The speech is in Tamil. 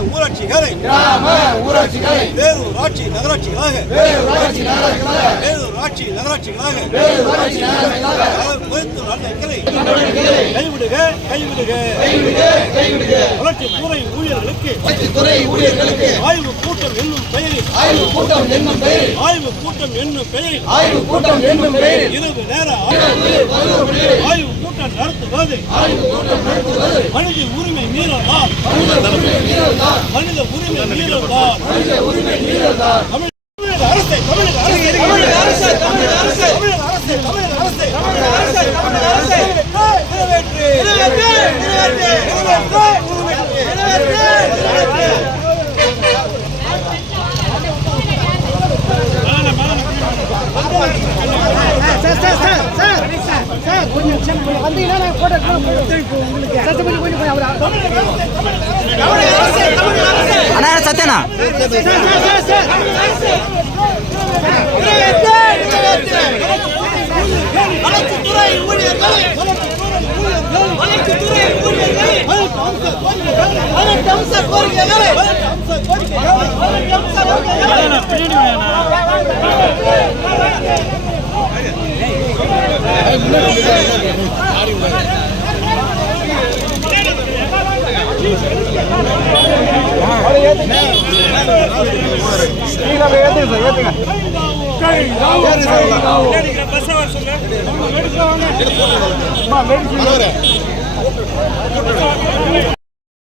ஊராட்சிகளை பேரூராட்சி நகராட்சிகளாக கைவிடுக வளர்ச்சித்துறை ஊழியர்களுக்கு ஆய்வு கூட்டம் என்னும் பெயரில் இரவு நேர ஆய்வு கூட்டம் நடத்துவது மனித உரிமை மீறல்தான். தமிழக அரசை சத்யனா ஏத்துங்க